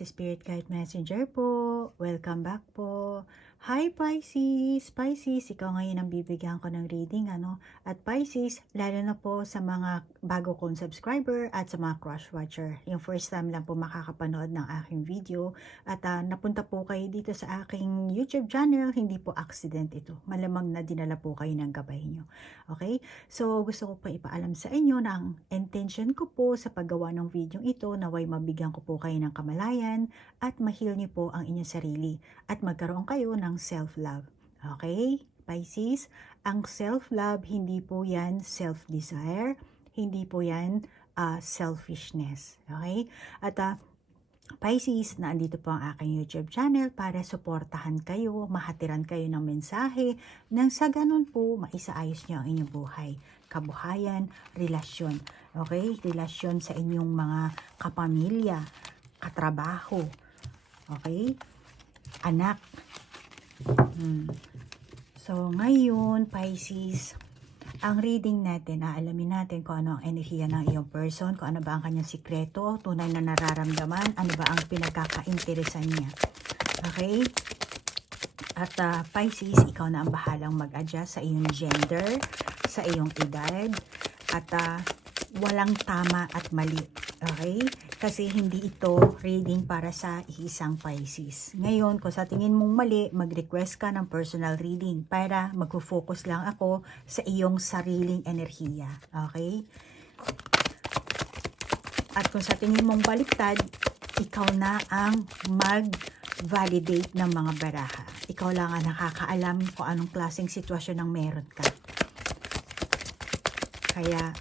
Pisces, Spirit Guide Messenger po. Welcome back po. Hi Pisces! Pisces, ikaw ngayon ang bibigyan ko ng reading, ano? At Pisces, lalo na po sa mga bago kong subscriber at sa mga crush watcher. Yung first time lang po makakapanood ng aking video. At napunta po kayo dito sa aking YouTube channel, hindi po accident ito. Malamang na dinala po kayo ng gabay nyo. Okay? So, gusto ko pa ipaalam sa inyo na ang intention ko po sa paggawa ng video ito, naway mabigyan ko po kayo ng kamalayan at ma-heal niyo po ang inyong sarili at magkaroon kayo ng self-love. Okay? Pisces, ang self-love, hindi po yan self-desire, hindi po yan selfishness. Okay? At Pisces, naandito po ang aking YouTube channel para suportahan kayo, mahatiran kayo ng mensahe, nang sa ganun po, maisaayos niyo ang inyong buhay, kabuhayan, relasyon. Okay? Relasyon sa inyong mga kapamilya, katrabaho, okay? Anak. So, ngayon, Pisces, ang reading natin, aalamin natin kung ano ang enerhiya ng iyong person, kung ano ba ang kanyang sikreto, tunay na nararamdaman, ano ba ang pinagkakainteresan niya. Okay? At Pisces, ikaw na ang bahalang mag-adjust sa iyong gender, sa iyong edad, at walang tama at mali. Okay? Kasi hindi ito reading para sa isang Pisces. Ngayon, kung sa tingin mong mali, mag-request ka ng personal reading para mag-focus lang ako sa iyong sariling enerhiya. Okay? At kung sa tingin mong baliktad, ikaw na ang mag-validate ng mga baraha. Ikaw lang ang nakakaalam kung anong klaseng sitwasyon ang meron ka. Kaya,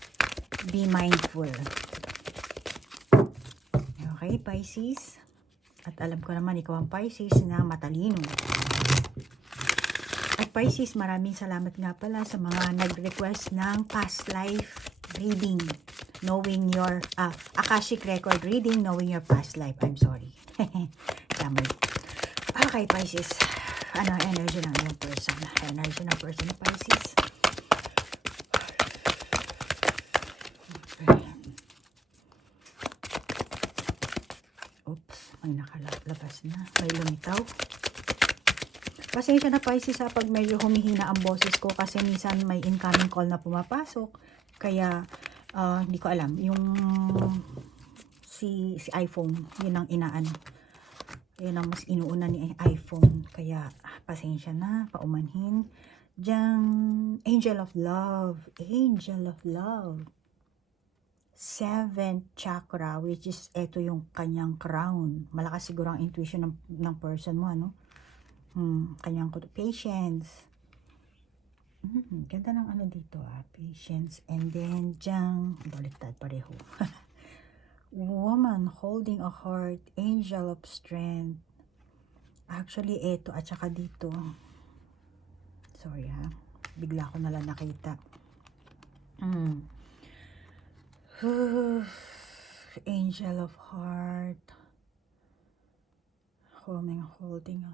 be mindful. Okay, Pisces? At alam ko naman ikaw ang Pisces na matalino. At Pisces, maraming salamat nga pala sa mga nag-request ng past life reading. Knowing your, Akashic record reading, knowing your past life. I'm sorry. Tama. Okay, Pisces. Ano ang energy ng iyong person? Energy ng person ng Pisces. Oops, may nakalabas na. May lumitaw. Pasensya na Pisces pag medyo humihina ang boses ko kasi minsan may incoming call na pumapasok. Kaya, hindi ko alam. Yung si iPhone, yun ang inaano. Yun ang mas inuuna ni iPhone. Kaya, pasensya na, paumanhin. Diyang, Angel of Love. Angel of Love. 7th chakra, which is eto yung kanyang crown. Malakas siguro ang intuition ng person mo, ano? Kanyang patience. Ganda ng ano dito, patience. And then, diyang, baliktad pareho. Woman holding a heart, angel of strength. Actually, eto, at saka dito. Sorry ha, bigla ko nalang nakita. Angel of heart. Holding.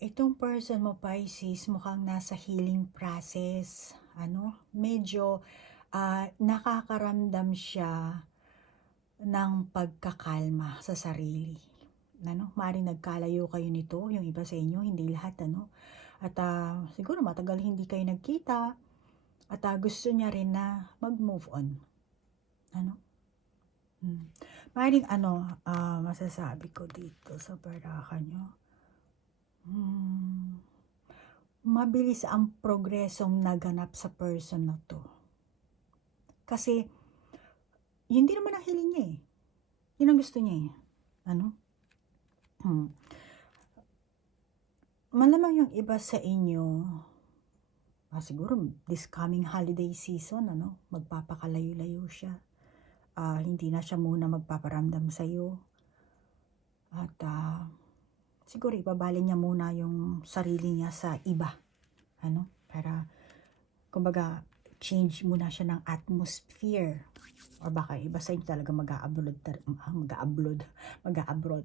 Itong person mo, Pisces, mukhang nasa healing process. Ano? Medyo nakakaramdam siya ng pagkakalma sa sarili. Ano? Maaaring nagkalayo kayo nito, yung iba sa inyo, hindi lahat, ano? At siguro matagal hindi kayo nagkita. At gusto niya rin na mag-move on. Ano? Maaaring masasabi ko dito sa baraha nyo. Mabilis ang progresong naganap sa person na to. Kasi, yun din naman ang hiling niya eh. Yun ang gusto niya eh. Ano? Malamang yung iba sa inyo, siguro this coming holiday season, ano, magpapakalayo-layo siya. Hindi na siya muna magpaparamdam sa'yo. At siguro ibabalin niya muna yung sarili niya sa iba. Ano? Para, kumbaga, change muna siya ng atmosphere. Or baka iba sa inyo talaga mag-abroad,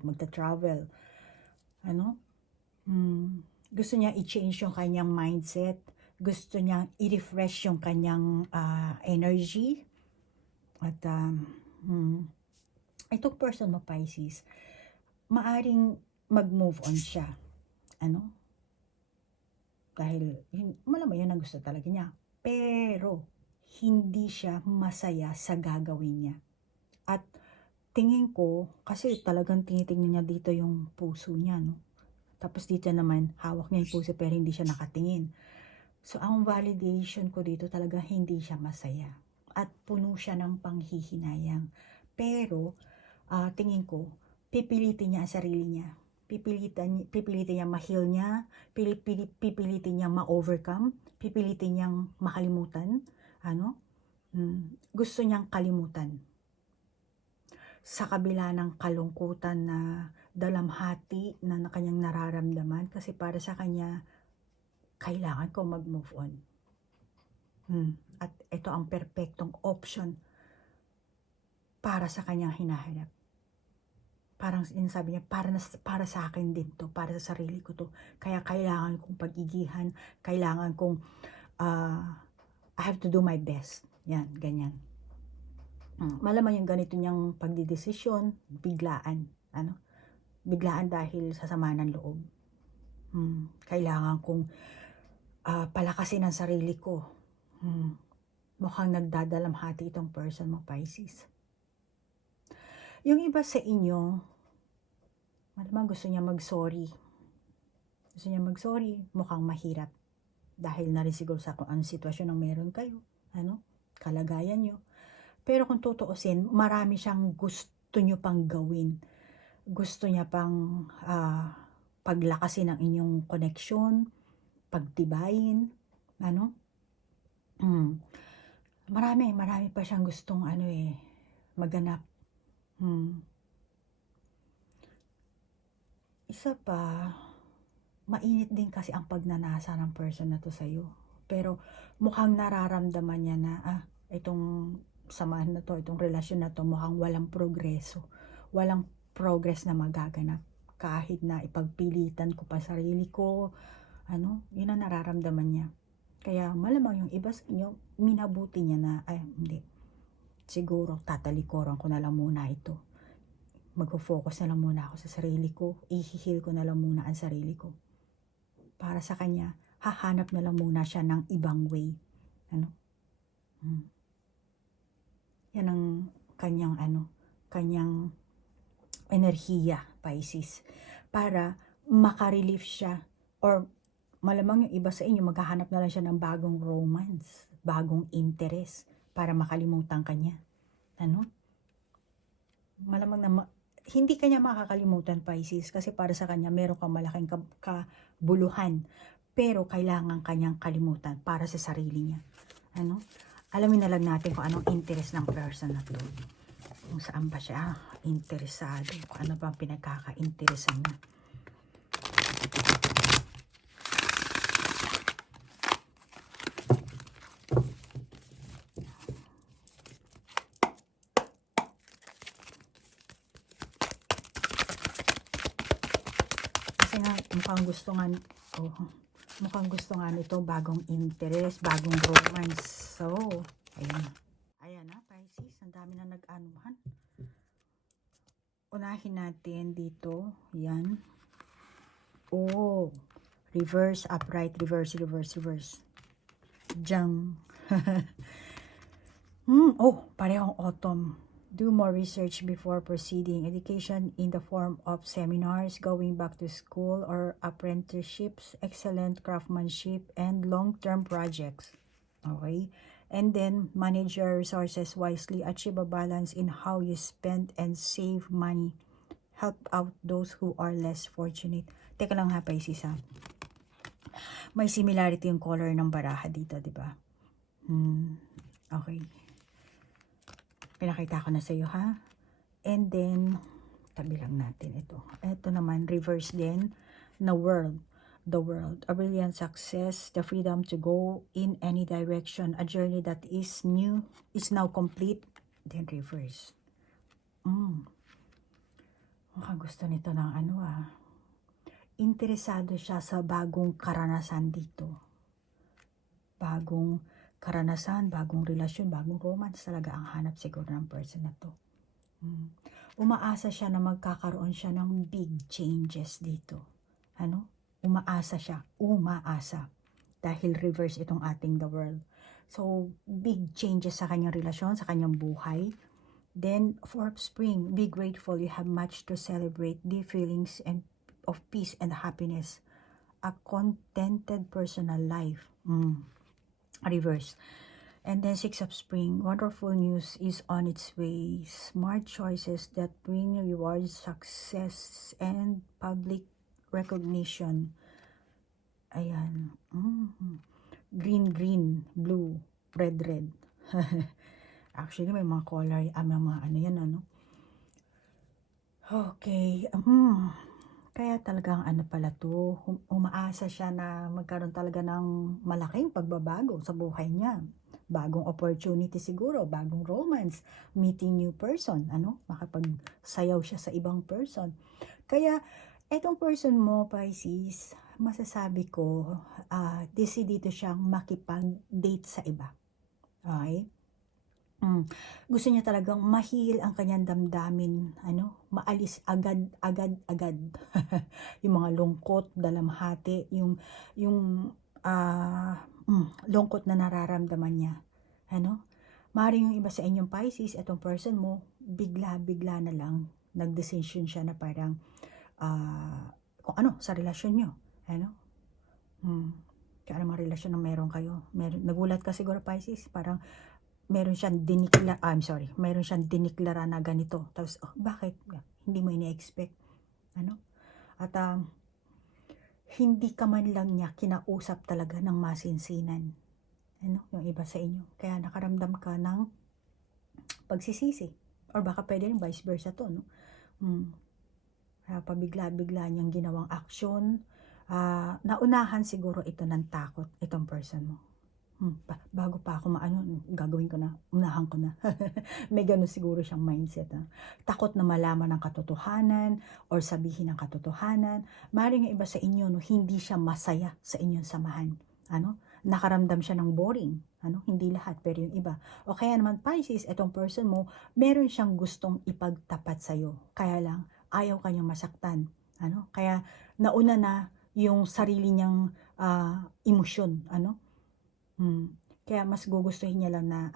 magta-travel. Ano? Gusto niya i-change yung kanyang mindset. Gusto niya i-refresh yung kanyang energy. At itong person mo, Pisces, maaring mag-move on siya. Ano? Dahil, malamang yun ang gusto talaga niya. Pero, hindi siya masaya sa gagawin niya. At, tingin ko, kasi talagang tinitingnan niya dito yung puso niya, no? Tapos dito naman, hawak niya yung puso pero hindi siya nakatingin. So, ang validation ko dito talaga hindi siya masaya. At puno siya ng panghihinayang. Pero, tingin ko, pipilitin niya ang sarili niya. Pipilitin niya ma-heal niya, pipilitin niya ma-overcome, pipilitin niyang makalimutan. Gusto niyang kalimutan. Sa kabila ng kalungkutan na dalamhati na kanyang nararamdaman, kasi para sa kanya, kailangan ko mag-move on. At ito ang perpektong option para sa kanyang hinahanap. Parang sinasabi niya, para sa akin din to, para sa sarili ko to. Kaya kailangan kong pag-igihan, kailangan kong, I have to do my best. Yan, ganyan. Malamang yung ganito niyang pagdidesisyon, biglaan. Biglaan dahil sa sama ng loob. Kailangan kong palakasin ang sarili ko. Mukhang nagdadalamhati itong person mo, Pisces. Yung iba sa inyo, malamang gusto niya mag-sorry. Gusto niya mag-sorry, mukhang mahirap. Dahil na rin siguro sa kung anong sitwasyon ang meron kayo. Kalagayan nyo. Pero kung tutuusin, marami siyang gusto nyo pang gawin. Gusto niya pang paglakasin ang inyong koneksyon, pagtibayin, marami pa siyang gustong maganap. Isa pa, mainit din kasi ang pagnanasa ng person na to sa'yo. Pero mukhang nararamdaman niya na, itong samahan na to, itong relasyon na to, mukhang walang progreso. Walang progress na magaganap. Kahit na ipagpilitan ko pa sarili ko, yun ang nararamdaman niya. Kaya malamang yung iba sa inyo, minabuti niya na, hindi. Siguro, tatalikuran ko na lang muna ito. Mag-focus na lang muna ako sa sarili ko. I-heal ko na lang muna ang sarili ko. Para sa kanya, hahanap na lang muna siya ng ibang way. Yan ang kanyang enerhiya, Pisces. Para makarelieve siya. Or malamang yung iba sa inyo, maghahanap na lang siya ng bagong romance, bagong interest, para makalimutan kanya. Malamang na hindi kanya makakalimutan, Pisces, kasi para sa kanya meron kang malaking kabuluhan, pero kailangan kanyang kalimutan para sa sarili niya. Alamin na lang natin kung anong interest ng person na to, kung saan ba siya interesado, kung ano ba pinagkaka-interesan niya. Mukhang gusto nga nito bagong interest, bagong romance. So, ayan na, Pisces, ang dami na nag-anuhan. Unahin natin dito, yan. Reverse, upright, reverse. Diyan. Parehong autumn. Do more research before proceeding. Education in the form of seminars, going back to school or apprenticeships, excellent craftsmanship, and long-term projects. Okay? And then, manage your resources wisely. Achieve a balance in how you spend and save money. Help out those who are less fortunate. Teka lang ha, Pisces ha. May similarity yung color ng baraha dito, di ba? Okay. Pinakita ko na sa iyo, ha? And then, tabi lang natin ito. Ito naman, reverse din, na world. The world. A brilliant success, the freedom to go in any direction. A journey that is new, is now complete. Then reverse. Mukhang gusto nito ng interesado siya sa bagong karanasan dito. Bagong karanasan, bagong relasyon, bagong romance talaga ang hanap siguro ng person na to. umaasa siya na magkakaroon siya ng big changes dito. Ano? Umaasa siya. Dahil reverse itong ating the world. So, big changes sa kanyang relasyon, sa kanyang buhay. Then, 4 of spring, be grateful. You have much to celebrate. Deep feelings and of peace and happiness. A contented personal life. Reverse. And then 6 of spring, wonderful news is on its way. Smart choices that bring rewards, success, and public recognition. Ayan. Green, blue, red. Actually, may mga color, mga ano yan, ano. Okay. Kaya talagang ano pala to, umaasa siya na magkaroon talaga ng malaking pagbabago sa buhay niya. Bagong opportunity siguro, bagong romance, meeting new person, ano, makapagsayaw siya sa ibang person. Kaya, etong person mo, Pisces, masasabi ko, dito siyang makipag-date sa iba. Okay? Gusto niya talagang mahil ang kanyang damdamin, ano, maalis agad. Yung mga lungkot, dalamhati, yung lungkot na nararamdaman niya, ano. Maaaring yung iba sa inyong Pisces, itong person mo, bigla na lang nagdesisyon siya na parang kung ano sa relasyon niyo, ano. Kaya ano mga relasyon na meron kayo, nagulat ka siguro Pisces, parang meron siyang diniklara na ganito. Tapos, bakit? Hindi mo ini-expect. Ano? At hindi ka man lang niya kinausap talaga ng masinsinan. Ano? Yung iba sa inyo. Kaya nakaramdam ka ng pagsisisi. Or baka pwede rin vice versa to, no? Pabigla-bigla niyang ginawang aksyon. Naunahan siguro ito ng takot, itong person mo. Bago pa ako gagawin ko na, unahan ko na. May ganun siguro siyang mindset. Takot na malaman ang katotohanan or sabihin ang katotohanan. Maaaring iba sa inyo, no, hindi siya masaya sa inyong samahan. Ano? Nakaramdam siya ng boring. Ano? Hindi lahat, pero yung iba. O kaya naman Pisces, itong person mo, meron siyang gustong ipagtapat sa'yo. Kaya lang, ayaw kanyang masaktan. Ano? Kaya nauna na yung sarili niyang emosyon. Ano? Kaya mas gugustuhin niya lang na,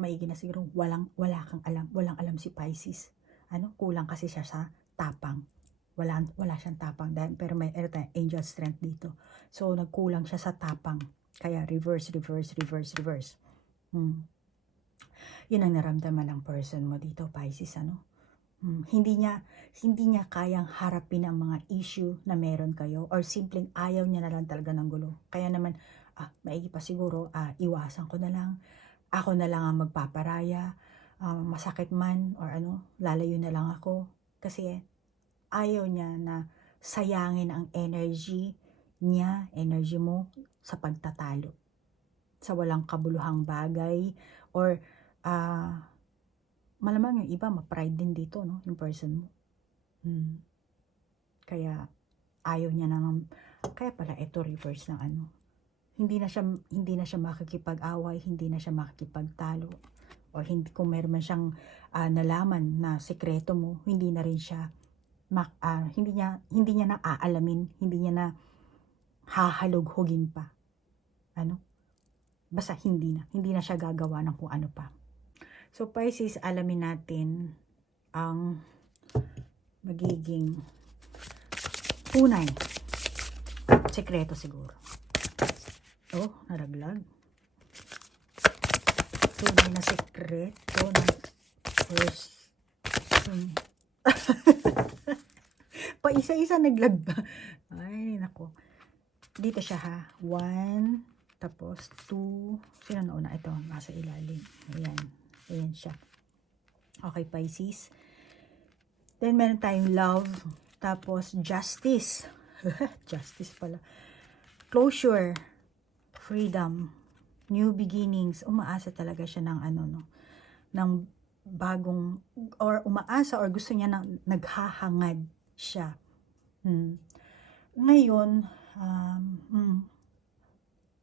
maigi na siguro, wala kang alam, walang alam si Pisces. Ano, kulang kasi siya sa tapang. Wala siyang tapang, pero may angel strength dito. So, nagkulang siya sa tapang. Kaya reverse. Yun ang naramdaman ng person mo dito, Pisces, ano? Hindi niya kayang harapin ang mga issue na meron kayo, or simpleng ayaw niya na lang talaga ng gulo. Kaya naman, maigi pa siguro, iwasan ko na lang, ako na lang ang magpaparaya, masakit man or ano, lalayo na lang ako. Kasi ayaw niya na sayangin ang energy niya, energy mo sa pagtatalo, sa walang kabuluhang bagay, or malamang yung iba ma-pride din dito, no, yung person mo. Kaya ayaw niya naman, kaya pala ito reverse ng ano. Hindi na siya makikipag-away, hindi na siya makikipagtalo. O hindi, kung meron man siyang nalaman na sekreto mo, hindi na rin siya hindi niya na aalamin, hindi niya na hahalughugin pa. Ano? Basta hindi na siya gagawa ng kung ano pa. So Pisces, alamin natin ang magiging tunay sekreto siguro. Naraglag. Tunay na sekreto ng person. Paisa-isa naglag ba? Ay, nako. Dito siya ha. 1, tapos 2. Sino na una? Ito, nasa ilalim. Ayan siya. Okay, Pisces. Then, meron tayong love. Tapos, justice. Justice pala. Closure. Freedom, new beginnings. Umaasa talaga siya ng ng bagong, or umaasa or gusto niya naghahangad siya. Ngayon,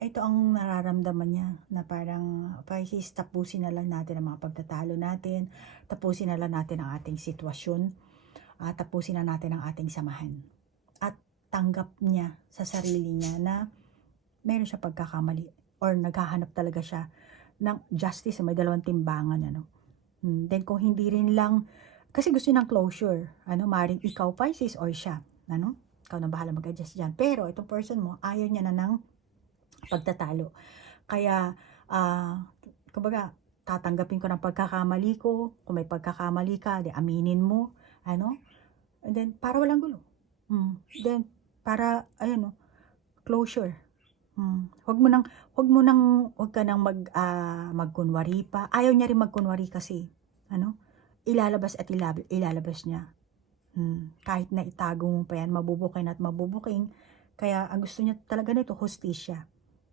ito ang nararamdaman niya na parang, Pisces, tapusin na lang natin ang mga pagtatalo natin, tapusin na lang natin ang ating sitwasyon, tapusin na natin ang ating samahan. At tanggap niya sa sarili niya na meron siya pagkakamali or naghahanap talaga siya ng justice, may dalawang timbangan, ano. Then kung hindi rin lang, kasi gusto niya ng closure, ano, maaaring ikaw Pisces or siya, ano, ikaw na bahala mag-adjust dyan. Pero itong person mo, ayaw niya na ng pagtatalo. Kaya, kumbaga, tatanggapin ko ng pagkakamali ko, kung may pagkakamali ka, di aminin mo, ano, and then, para walang gulo. Then, para, ayun, no, closure. Huwag ka nang magkunwari pa. Ayaw niya rin magkunwari kasi, ano, ilalabas at ilalabas niya. Kahit na itago mo pa yan, mabubuking at mabubuking. Kaya, ang gusto niya talaga nito, hustisya.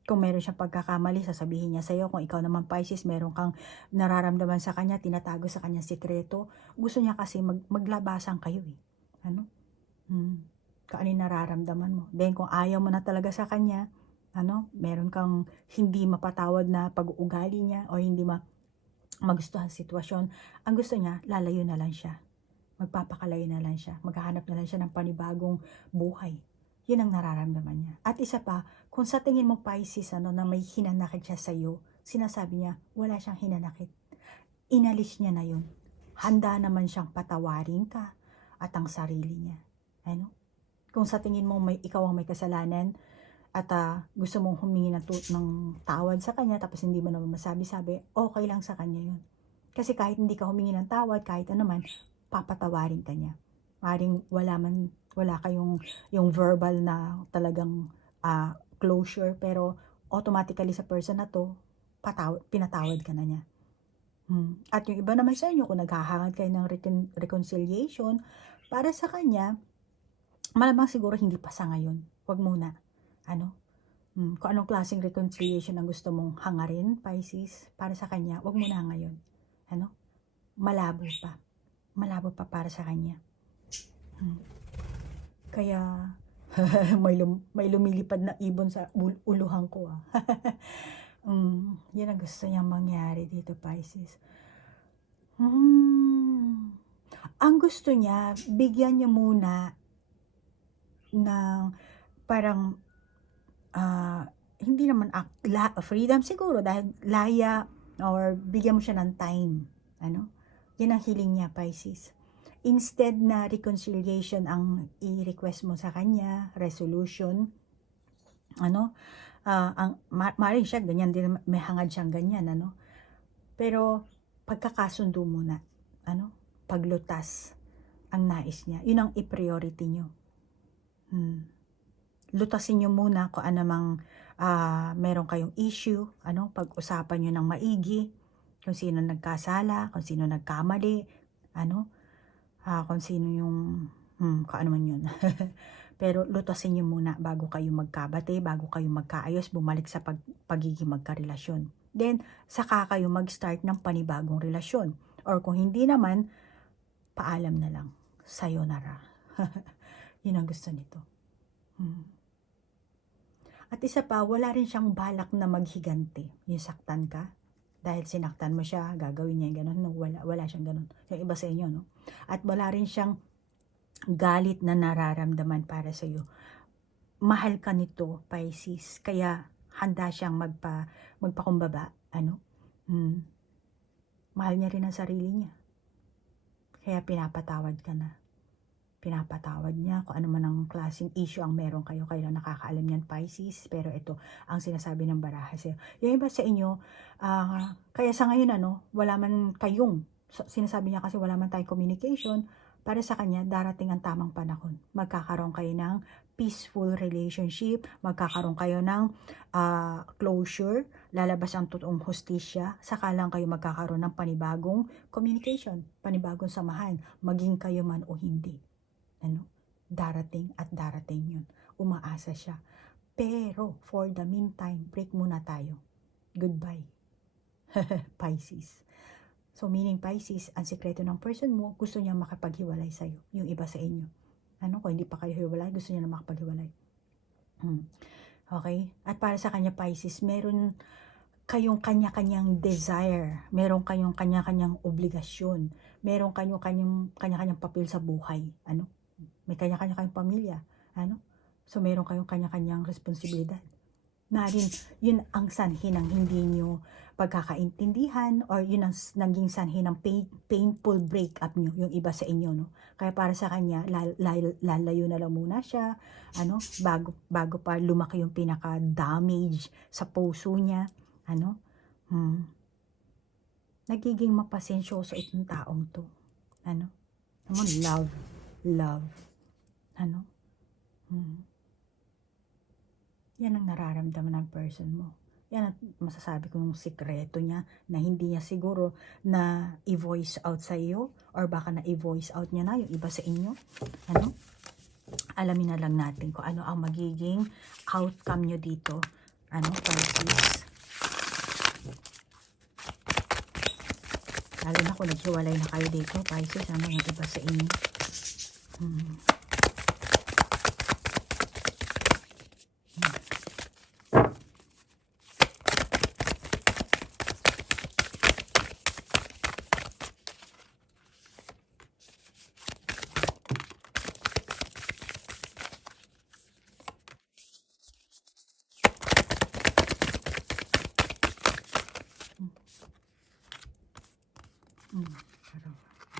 Kung meron siyang pagkakamali, sasabihin niya sa'yo. Kung ikaw naman Pisces, meron kang nararamdaman sa kanya, tinatago sa kanya sikreto. Gusto niya kasi maglabasan kayo eh. Ano? Kung ano yung nararamdaman mo. Then, kung ayaw mo na talaga sa kanya, ano, meron kang hindi mapatawad na pag-uugali niya o hindi magustuhan sitwasyon, ang gusto niya, lalayo na lang siya. Magpapakalayo na lang siya. Maghahanap na lang siya ng panibagong buhay. Yun ang nararamdaman niya. At isa pa, kung sa tingin mo Pisces, ano, na may hinanakit siya sa'yo, sinasabi niya, wala siyang hinanakit. Inalis niya na yun. Handa naman siyang patawarin ka at ang sarili niya. Ano? Kung sa tingin mo ikaw ang may kasalanan, at gusto mong humingi ng tawad sa kanya tapos hindi mo naman masabi-sabi, okay lang sa kanya yun. Kasi kahit hindi ka humingi ng tawad, kahit ano man, papatawarin ka niya. Maring wala kayong yung verbal na talagang closure, pero automatically sa person na to, pinatawad ka na niya. At yung iba naman sa inyo, kung naghahangad kayo ng reconciliation, para sa kanya, malamang siguro hindi pa sa ngayon. Huwag muna. Ano? Kung anong klaseng reconciliation ang gusto mong hangarin, Pisces, para sa kanya, wag mo na ngayon. Ano? Malabo pa. Malabo pa para sa kanya. Kaya, may lumilipad na ibon sa uluhan ko. Yan ang gusto niyang mangyari dito, Pisces. Ang gusto niya, bigyan niya muna ng parang hindi naman freedom siguro dahil laya or bigyan mo siya ng time. Ano? Yan ang hiling niya, Pisces. Instead na reconciliation ang i-request mo sa kanya, resolution, ano? Maaaring siya, ganyan din, may hangad siyang ganyan, ano? Pero, pagkakasundo muna, ano? Paglutas ang nais niya. Yun ang i-priority niyo. Lutasin niyo muna kung anumang meron kayong issue, ano, pag-usapan niyo ng maigi, kung sino nagkasala, kung sino nagkamali, ano, kung sino yung, kung ano man yun. Pero lutasin niyo muna bago kayo magkabate, bago kayo magkaayos, bumalik sa pagiging magkarelasyon. Then, saka kayo mag-start ng panibagong relasyon. Or kung hindi naman, paalam na lang. Sayonara. Yun ang gusto nito. At isa pa, wala rin siyang balak na maghigante. Yung saktan ka, dahil sinaktan mo siya, gagawin niya yung gano'n. No, wala siyang gano'n. Yung iba sa inyo, no? At wala rin siyang galit na nararamdaman para sa iyo. Mahal ka nito, Pisces. Kaya handa siyang magpakumbaba. Ano? Mahal niya rin ang sarili niya. Kaya pinapatawad ka na. Pinapatawad niya kung ano man ang klaseng issue ang meron kayo. Kayo lang nakakaalam niyan, Pisces. Pero ito ang sinasabi ng baraha sa'yo. Yung iba sa inyo, kaya sa ngayon, ano, wala man kayong, sinasabi niya kasi wala man tayong communication, para sa kanya, darating ang tamang panahon. Magkakaroon kayo ng peaceful relationship, magkakaroon kayo ng closure, lalabas ang totoong hustisya, saka lang kayo magkakaroon ng panibagong communication, panibagong samahan, maging kayo man o hindi. Ano? Darating at darating yun. Umaasa siya. Pero, for the meantime, break muna tayo. Goodbye. Pisces. So, meaning Pisces, ang sekreto ng person mo, gusto niya makapaghiwalay sa'yo. Yung iba sa inyo. Ano? Kung hindi pa kayo hiwalay, gusto niya na makapaghiwalay. Okay? At para sa kanya, Pisces, meron kayong kanya-kanyang desire, meron kayong kanya-kanyang obligasyon, meron kayong kanya-kanyang papel sa buhay, ano? May kanya-kanya kayong pamilya, ano? So meron kayong kanya-kanyang responsibilidad. Na rin, yun ang sanhi ng hindi nyo pagkakaintindihan, or yun ang naging sanhi ng painful breakup nyo, yung iba sa inyo, no? Kaya para sa kanya, lalayo na lang muna siya, ano, bago pa lumaki yung pinaka-damage sa puso niya, ano, nagiging mapasensyoso itong taong to, ano, love, ano, yan ang nararamdaman ng person mo. Yan ang masasabi kong sikreto niya, na hindi niya siguro na i-voice out sa iyo, or baka na i-voice out niya na yung iba sa inyo. Ano? Alamin na lang natin kung ano ang magiging outcome nyo dito. Ano, Pisces? Lalo na kung naghiwalay na kayo dito, Pisces, ano yung iba sa inyo.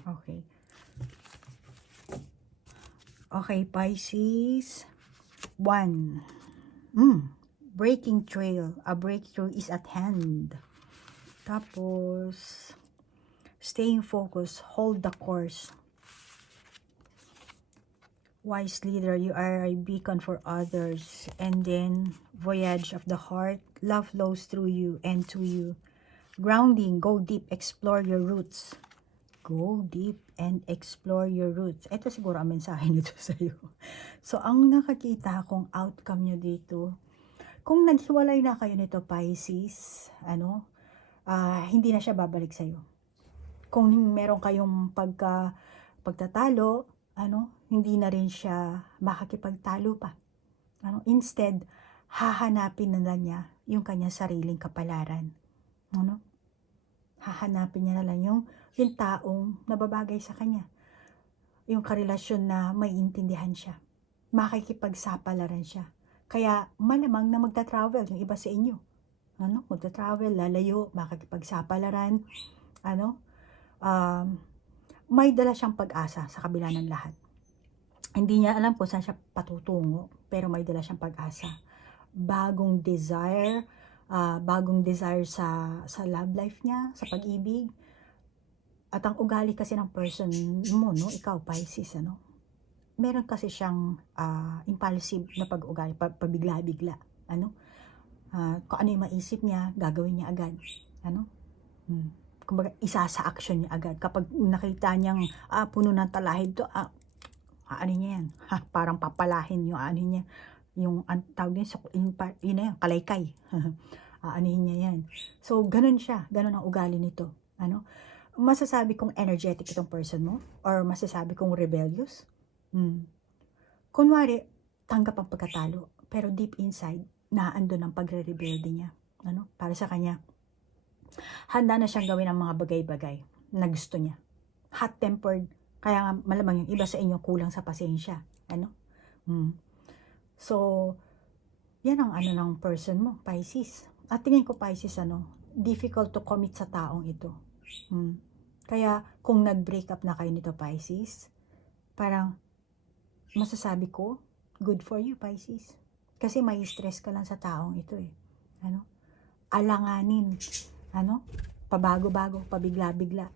Okay. Okay, Pisces. 1. Breaking trail. A breakthrough is at hand. Tapos, staying focused. Hold the course. Wise leader, you are a beacon for others. And then, voyage of the heart. Love flows through you and to you. Grounding, go deep, explore your roots. Go deep and explore your roots. Ito siguro ang mensahe nito sa iyo. So, ang nakakita kong outcome nyo dito, kung naghiwalay na kayo nito, Pisces, ano, hindi na siya babalik sa iyo. Kung meron kayong pagtatalo, ano, hindi na rin siya makakipagtalo pa. Ano, instead, hahanapin na lang niya yung kanyang sariling kapalaran. Ano? Hahanapin niya na lang yung taong nababagay sa kanya. Yung karelasyon na may intindihan siya. Makikipagsapalaran siya. Kaya malamang na magta-travel yung iba sa inyo. Ano? Magta-travel, lalayo, makikipagsapalaran. Ano? May dala siyang pag-asa sa kabila ng lahat. Hindi niya alam kung saan siya patutungo, pero may dala siyang pag-asa. Bagong desire sa love life niya, sa pag-ibig. At ang ugali kasi ng person mo, no, ikaw, Pisces, ano, meron kasi siyang impulsive na pag-ugali, pabigla-bigla, ano, kung ano yung maisip niya, gagawin niya agad, ano, kumbaga, isa sa action niya agad. Kapag nakita niyang puno ng talahib to, ano niya yan, parang papalahin yung ano niya, yung tawag niya, yun na yan, kalaykay. Aanihin niya yan. So, ganun siya, ganun ang ugali nito, ano. Masasabi kong energetic itong person mo, or masasabi kong rebellious. Kunwari, tanggap ang pagkatalo, pero deep inside, naandun ang pagre-rebelde niya. Ano? Para sa kanya, handa na siyang gawin ang mga bagay-bagay na gusto niya. Hot-tempered, kaya nga malamang yung iba sa inyo kulang sa pasensya. Ano? So, yan ang ano ng person mo, Pisces. At tingin ko, Pisces, difficult to commit sa taong ito. Kaya, kung nag-break up na kayo nito, Pisces, parang, masasabi ko, good for you, Pisces. Kasi may stress ka lang sa taong ito eh. Ano? Alanganin. Ano? Pabago-bago, pabigla-bigla.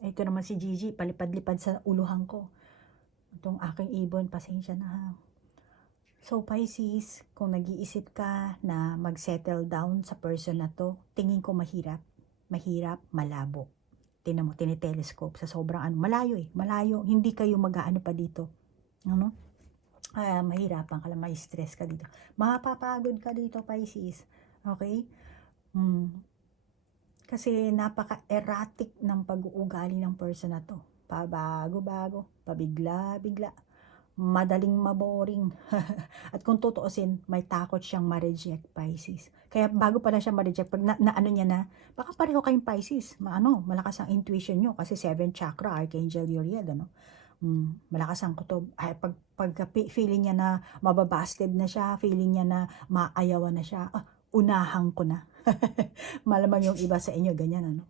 Ito naman si Gigi, palipad-lipad sa uluhan ko. Itong aking ibon, pasensya na ha. So, Pisces, kung nag-iisip ka na mag-settle down sa person na to, tingin ko mahirap. Mahirap, malabo. Tingnan mo, tinitelescope sa sobrang malayo eh. Malayo, hindi kayo mag-aano pa dito. Ano? Mahirapan ka lang, may stress ka dito. Mapapagod ka dito, Pisces. Okay? Kasi napaka-erratic ng pag-uugali ng person na to. Pabago-bago, pabigla-bigla. madaling maboring. At kung tutuusin, may takot siyang ma-reject, Pisces. Kaya bago pa lang siya ma-reject, pag na ano niya na, baka pareho kayong Pisces, malakas ang intuition nyo, kasi 7th chakra, Archangel Uriel, malakas ang kutob. Ay, pag feeling niya na mababasted na siya, feeling niya na maayawan na siya, unahan ko na. Malamang yung iba sa inyo, ganyan,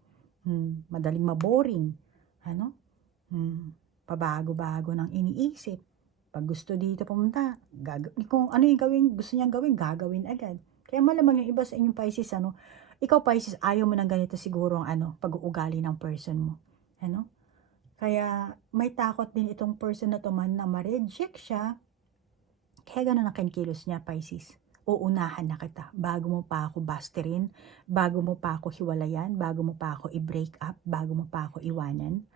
madaling maboring, pabago-bago ng iniisip. Pag gusto dito pumunta, kung ano yung gusto niyang gawin, gagawin agad. Kaya malamang yung iba sa inyong Pisces, ikaw Pisces, ayaw mo ng ganito siguro ang pag-uugali ng person mo. Kaya may takot din itong person na to man na ma-reject siya. Kaya ganun ang kinkilos niya, Pisces. Uunahan na kita bago mo pa ako basterin, bago mo pa ako hiwalayan, bago mo pa ako i-break up, bago mo pa ako iwanan.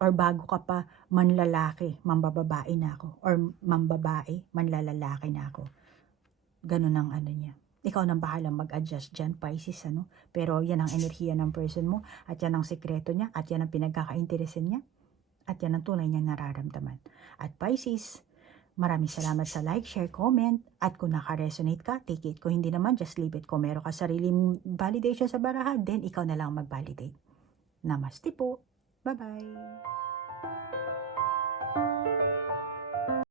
Or bago ka pa manlalaki, mambababae na ako. Or mambabae, manlalalaki na ako. Ganun ang niya. Ikaw nang bahalang mag-adjust dyan, Pisces, Pero yan ang enerhiya ng person mo, at yan ang sekreto niya, at yan ang pinagkakainteresan niya, at yan ang tunay niyang nararamdaman. At Pisces, maraming salamat sa like, share, comment, at kung naka-resonate ka, take it. Kung hindi naman, just leave it. Kung meron ka sariling validation sa barahan, then ikaw na lang mag-validate. Namaste po. Bye-bye.